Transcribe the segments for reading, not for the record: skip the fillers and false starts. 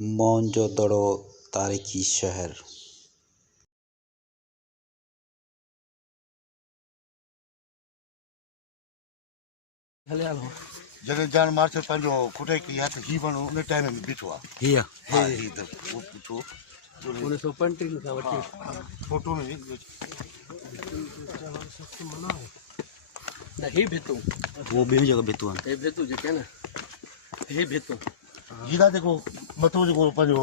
मोहनजोदड़ो तारीखी शहर। जॾहिं जान मार्शल पंहिंजो खुटे कई आहे त हीउ माण्हू उन टाइम में बीठो आहे। हीअ हा हीउ त उहो बीठो 1935 खां वठी फोटो में न ही भितूं वो ॿियूं जॻह भितूं आहिनि। हे भितूं जेके न हे भितूं हीउ त जेको मथो जेको पंहिंजो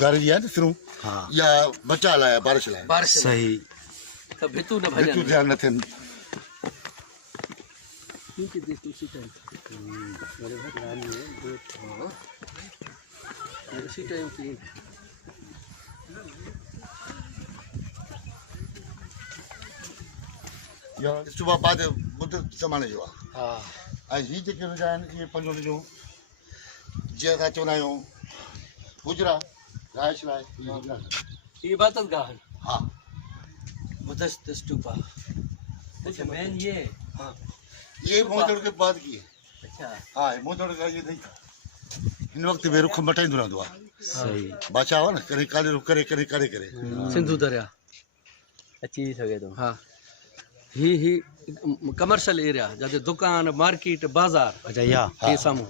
घर जी आहे न सिरूं हा या बचा लाइ बारिश लाइ बारिश सही। त भितूं न बिल्कुलु भॼनि ध्यानु न थियनि। क्योंकि देख उसी टाइम मेरे घर में उसी टाइम की या सुबुह बाद बुध ज़माने जो आहे। हा ऐं हीअ जेके हुनजा आहिनि इहे पंहिंजो हुनजो जीअं असां चवंदा आहियूं गुजरा राइश लाइ ये इबादत गाह है हा बुद्धिस्ट स्तूपा अच्छा मेन ये हाँ ये मोहनजोदड़ो के बाद की है। अच्छा हा मोहनजोदड़ो का ये नहीं था। हिन वक़्तु में रुख मटाईंदो रहंदो आहे। सही। बादशाह हो न कॾहिं काॾे रुख करे कॾहिं काॾे करे। सिंधु दरिया अची सघे थो। हाँ ही कमर्शियल एरिया जैसे दुकान मार्केट बाजार अच्छा या ये सामू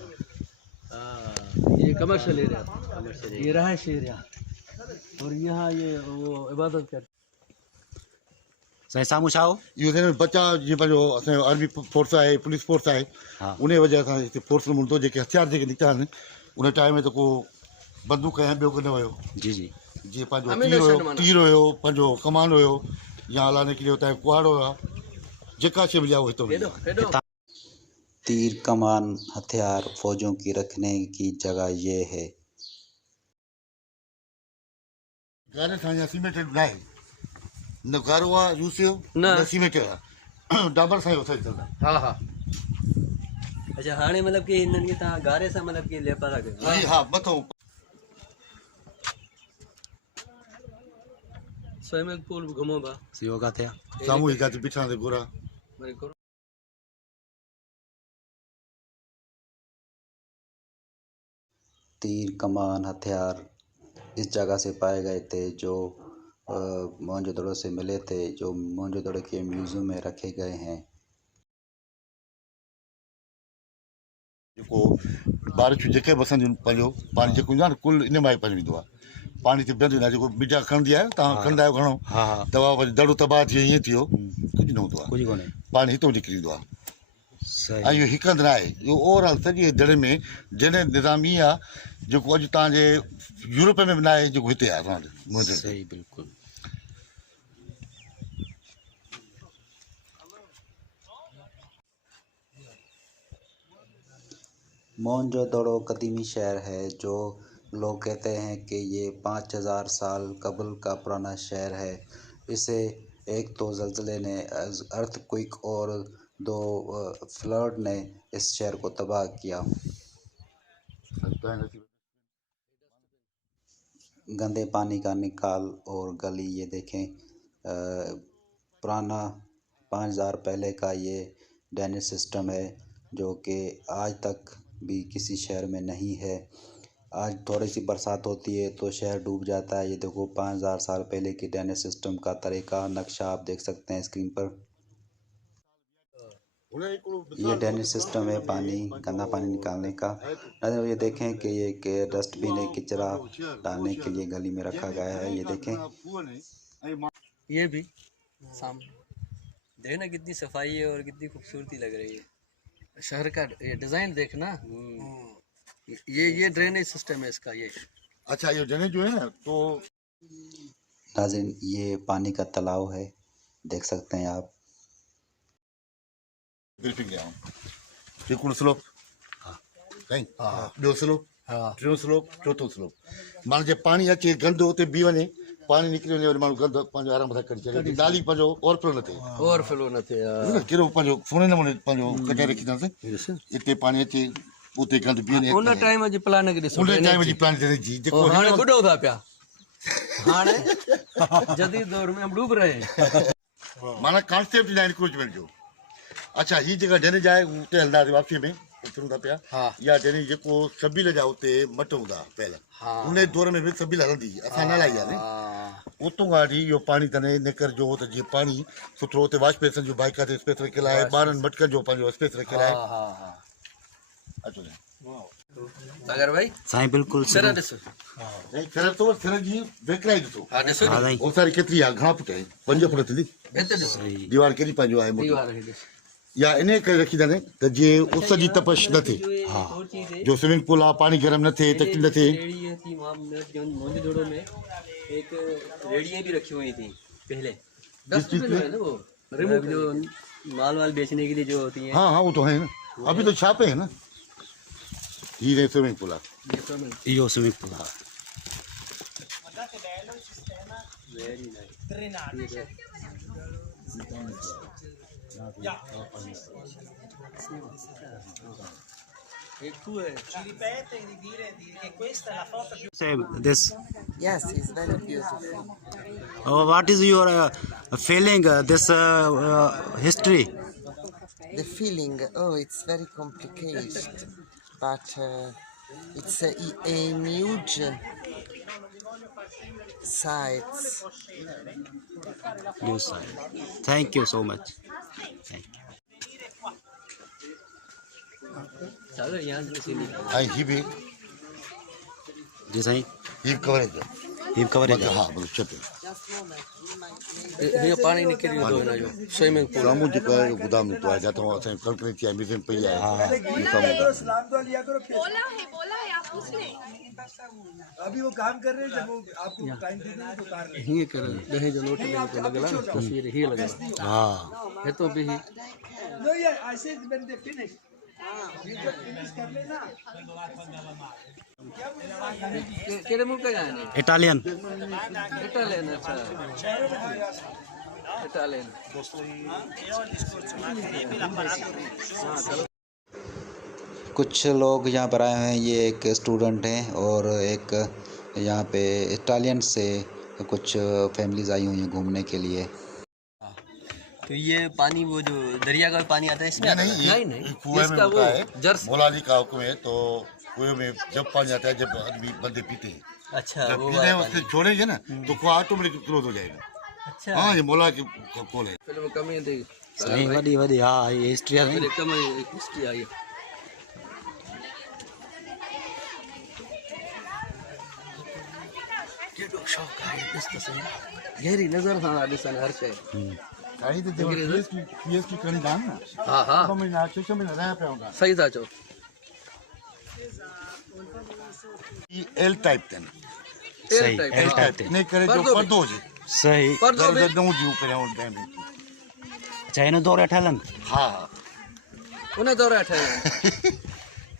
ये कमर्शियल एरिया ये रहायश एरिया और यहाँ ये वो इबादत कर साईं साम्हूं छा हो? इहो हिन में बचा जीअं पंहिंजो असांजो आर्मी फोर्स आहे पुलिस फोर्स आहे हा उन वजह सां हिते फोर्स मुंडो जेके हथियार जेके निकिता आहिनि उन टाइम में त को बंदूक ऐं ॿियो न हुयो। जी जी जीअं पंहिंजो Ammunition माना। तीर हुयो पंहिंजो कमान हुयो या अला निकिरी होता है कुआड़ हुआ जेका शइ मिलिया वो हितो हेडो हेडो तीर कमान हथियार फौजों की रखने की जगह ये है। गारे सां या सीमेंटेड न आहे न गारो आहे यूसियो न। न सीमेंटेड आहे डाबर सां ई उथई चलंदा। हाँ हाँ अच्छा हाणे मतलब कि इन्हनि खे तव्हां गारे सां मतलब कि लेपा था कयो। जी हा मथो स्विमिंग पूल भी घुमो बा योगा थिया। सामूहिक आहे बिठा ते गोरा मेरे को तीर कमान हथियार इस जगह से पाए गए थे जो मोहनजोदड़ो से मिले थे, जो मोहनजोदड़ो के म्यूजियम में रखे गए हैं। जेको बारिशूं जेके बि असांजो पंहिंजो पाणी जेको ईंदो आहे न कुल इन मां ई पंहिंजो ईंदो आहे। पाणी त बीहंदो न आहे जेको मीडिया खणंदी आहे तव्हां खणंदा आहियो घणो हा हा दवा वरी दड़ो तबाह थी ईअं थियो कुझु न हूंदो आहे। कुझु कोन्हे। पाणी हितो निकिरी ईंदो आहे। सही। ऐं इहो हिकु हंधि न आहे इहो ओवरऑल सॼे दड़े में जॾहिं निज़ाम ईअं आहे जेको अॼु तव्हांजे यूरोप में बि न आहे जेको हिते आहे असां वटि। सही बिल्कुलु। मोहनजोदड़ो कदीमी शहर है जो लोग कहते हैं कि ये 5000 साल कबल का पुराना शहर है। इसे एक तो ज़लज़ले ने अर्थक्वेक और 2 फ्लड ने इस शहर को तबाह किया। गंदे पानी का निकाल और गली ये देखें पुराना 5000 पहले का ये ड्रेनेज सिस्टम है जो कि आज तक भी किसी शहर में नहीं है। आज थोड़ी सी बरसात होती है तो शहर डूब जाता है। ये देखो 5000 साल पहले की ड्रेनेज सिस्टम का तरीका नक्शा आप देख सकते हैं स्क्रीन पर। ये ड्रेनेज सिस्टम है पानी गंदा पानी निकालने का। ये देखें कि ये डस्टबिन है कचरा डालने के लिए गली में रखा गया है। ये देखें ये भी सामने देखना कितनी सफाई है और कितनी खूबसूरती लग रही है। शहर का ये डिजाइन देखना ये ड्रेनेज सिस्टम है इसका ये। अच्छा ये ड्रेनेज जो है ना तो नाज़रीन ये पानी का तालाब है देख सकते हैं आप। ब्रीफिंग कयां हिकिड़ो स्लोप कई ॿियो स्लोप टियों स्लोप चौथों स्लोप माना जे पाणी अचे गंदो उते बीह वञे पाणी निकिरी वञे वरी माण्हू गंद पंहिंजो आराम सां कढी छॾे नाली पंहिंजो ओवरफ्लो न थिए। ओवरफ्लो न थिए कहिड़ो पंहिंजो सुहिणे नमूने पंहिंजो कढाए रखींदासीं हिते पाणी अचे उते गंद बीह वञे उन टाइम जी प्लान खे ॾिसो उन टाइम जी प्लान जी जेको हाणे ॿुॾो था पिया हाणे जदीद दौर में हम डूब रहे हैं। माना कॉन्सेप्ट ना इंक्रोचमेंट जो। अच्छा ही जगह ड्रेनेज आहे उते हलंदासीं वापसी में उतरूं था पिया हा या जॾहिं जेको सबिल जा उते मट हूंदा पहिरियों हा उन दौर में बि सबिल हलंदी असां न लाई आहे उतों खां वठी इहो पाणी तने निकर जो त जीअं पाणी सुठो हुते वॉश बेसिन जो बाइका ते स्पेस रखियलु आहे ॿारनि मटकनि जो पंहिंजो स्पेस रखियलु आहे अचो अगर भाई साईं बिल्कुल सर ॾिसो सिर तो सिर जी वेकराई ॾिसो हा ॾिसो हाँ साईं ओसारी केतिरी आहे घणा फुट आहे 5 फुट थींदी हिते ॾिसो दीवार केॾी पंहिंजो आहे मोटी दीवार खे ॾिसो या इन करे रखी अथनि त जीअं उस जी तपश न थिए और चीज है जो स्विमिंग पूल आहे पाणी गरम न थिए तकलीफ़ न थिए रेड़ी थी वहाँ मोदी जोड़ो में एक रेड़ियाँ भी रखी हुई थी पहले डस्टबिन है ना वो रिमूव जो माल वाल बेचने के लिए जो होती है हाँ हाँ वो तो है ना अभी तो छापे है ना ये नहीं स्विमिंग पूल आहे इहो स्विमिंग पूल आहे very nice This Yes, it's very beautiful. what is your feeling this history The feeling, oh, it's very complicated, but it's a huge sites. new side thank you so much thank you चलो यहाँ से निकल ऐं ही भी जी साईं ही coverage हीअ coverage हा मतलब छपे ये पानी निकल रही है ना जो स्विमिंग पूल साम्हूं जेको आहे गोदाम निकितो आहे जितां असांजी कंपनी थी आहे म्यूज़ियम पई आहे इहो साम्हूं आहे। बोला है आप पूछ ले अभी वो काम कर रहे हैं जब वो आपको टाइम दे देंगे तो कार ये कर दहे जो लोट में को लगला ना तस्वीर ही लगला हाँ है तो भी नो ये ऐसे व्हेन दे फिनिश ये जब फिनिश कर लेना केड़े मुल्क का है इटालियन इटालियन अच्छा इटालियन कुछ लोग यहाँ पर आए हैं ये एक स्टूडेंट हैं और एक यहाँ पे इटालियन से कुछ फैमिलीज आई हुई हैं घूमने के लिए तो ये पानी वो जो दरिया का पानी आता है इसमें नहीं नहीं, ये कुएं में इसका होता वो है जर्स मौलाजी का हुक्म है तो कुएं में जब पानी आता है जब आदमी बंदे पीते हैं अच्छा जब वो पीने वाला उससे पानी। छोड़ेंगे ना तो कुआ ऑटोमेटिक क्लोज हो जाएगा अच्छा हाँ ये मौला की कोल है फिल्म कमी थी साईं वॾी वॾी हा ये हिस्ट्री आहे मेरे कम हिस्ट्री आई केॾो शौक़ आहे ॾिस त सही गहरी नज़र सां ॾिसनि हर शइ साईं तो जब पीएसटी करनी दान ना हा हा तो मैं ना छह महीना रहा पे होगा सही था चओ ये एल टाइप थे सही टाइप, एल हाँ। टाइप ते नहीं करे जो पर्दो भी। पर्दो जी सही पर्दो बि दर्द न जी करे उन टाइम अच्छा हिन दौर ठहियल आहिनि हाँ उन दौर ठहियल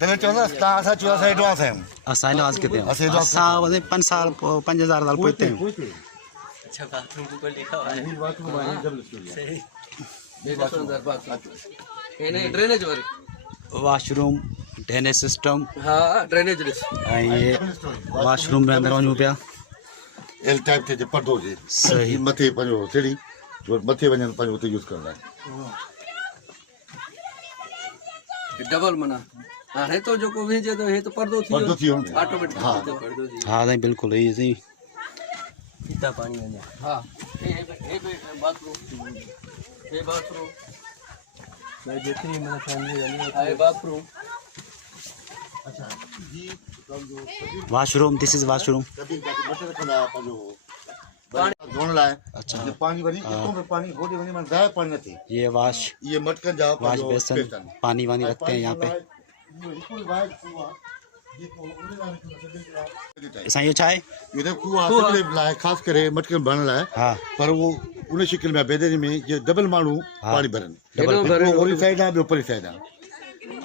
तने चवंदा तव्हां असां चयो असां एडवांस आहियूं असां एडवांस किथे असां आहियूं advance असां वधे 5 साल 5000 साल पोइते आहियूं अच्छा बाथरूम के ऊपर लिखा हुआ है सही इन्हें ड्रेनेज वारी वॉशरूम ड्रेनेज सिस्टम हा ड्रेनेज ॾिस ऐं ये वॉशरूम में अंदरि वञूं पिया एल टाइप थे जो पर्दो जी सही मथे पंहिंजो सीढ़ी जो मथे वञनि पंहिंजो उते यूज़ कंदा डबल मना हाणे तो जेको विझे तो हे तो पर्दो थी पर्दो थी वियो ऑटोमेटिक हाँ। पर्दो थी हा साईं बिल्कुलु इहे सही इतना पानी है हाँ हे बाथरूम मैं जितनी मेरा फैमिली हे bathroom washroom this is washroom कभी मथे रखंदा पंहिंजो धोअण लाइ अच्छा जे पाणी वरी एतिरो में पानी होॾे वञे माना ज़ाया पाणी न थिए ये वॉश इहे मटकनि जा वॉश पंहिंजो बेसन space आहिनि। पानी वानी रखते हैं यहाँ पे इहो हिकिड़ो वाइट खूह आहे जेको उन लाइ रखंदा सभिनी लाइ। साईं इहो छा आहे इहो त खूह आहे सभिनी लाइ ख़ासि करे मटकनि भरण लाइ हा पर उहो उन शिकिल में बेदरी में जे डबल माण्हू हा। पाणी भरनि डबल हिकिड़ो ओरी साइड आहे ॿियो परी साइड आहे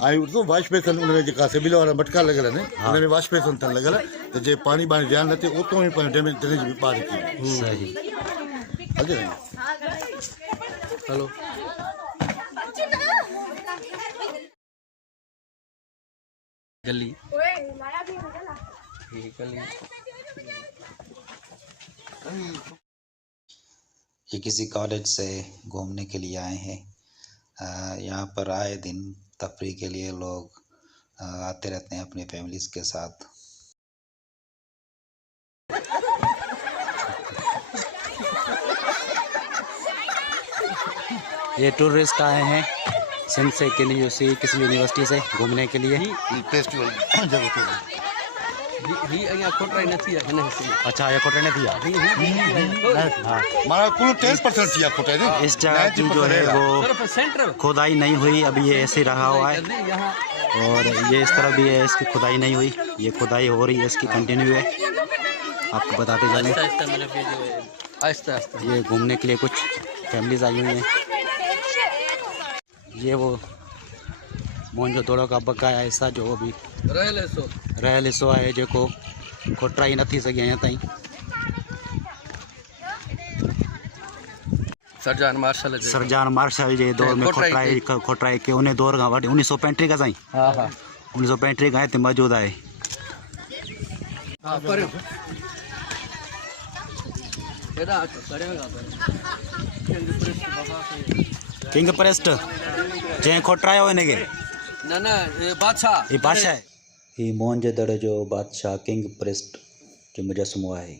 ऐं ॾिसो वॉश बेसन उन में जेका सिबिल वारा मटका लॻल आहिनि उन में वॉश बेसन अथनि लॻल त जे पाणी बाणी ध्यानु न थिए उतो ई पंहिंजो ड्रेनेज बि ॿाहिरि थी सही हले हेलो गली ओए लाया भी है ना ये गली ये किसी कॉलेज से घूमने के लिए आए हैं यहाँ पर आए दिन तफरी के लिए लोग आते रहते हैं अपनी फैमिलीज के साथ। ये टूरिस्ट आए हैं सिंध से के लिए किसी यूनिवर्सिटी से घूमने के लिए। फेस्टिवल जगह पे अच्छा ये कोटे ने दिया। मारा कुल 10% थी आपको टाइम। इस जगह की जो है वो खुदाई नहीं हुई, अभी ये ऐसे रहा हुआ है और ये इस तरह भी है, इसकी खुदाई नहीं हुई, ये खुदाई हो रही है, इसकी कंटिन्यू है। आपको बताते चलें आहिस्ता आहिस्ता। ये घूमने के लिए कुछ फैमिलीज आई हुई हैं। ये वो मोहनजोदड़ो का बकाया हिस्सा जो अभी रहियल हिस्सो आहे जेको खोटाई न थी सघी अञा ताईं। सरजान मार्शल जे दौर में खोटाई के उन दौर खां वठी 1935 खां साईं। हा हा 1935 खां हिते मौजूदु आहे। किंग प्रेस्ट जंहिं खोटायो हिनखे न ये बादशाह ही बादशाह आहे। ही मोहनजोदड़ो जो बादशाह किंग प्रेस्ट जो मुजस्मो आहे।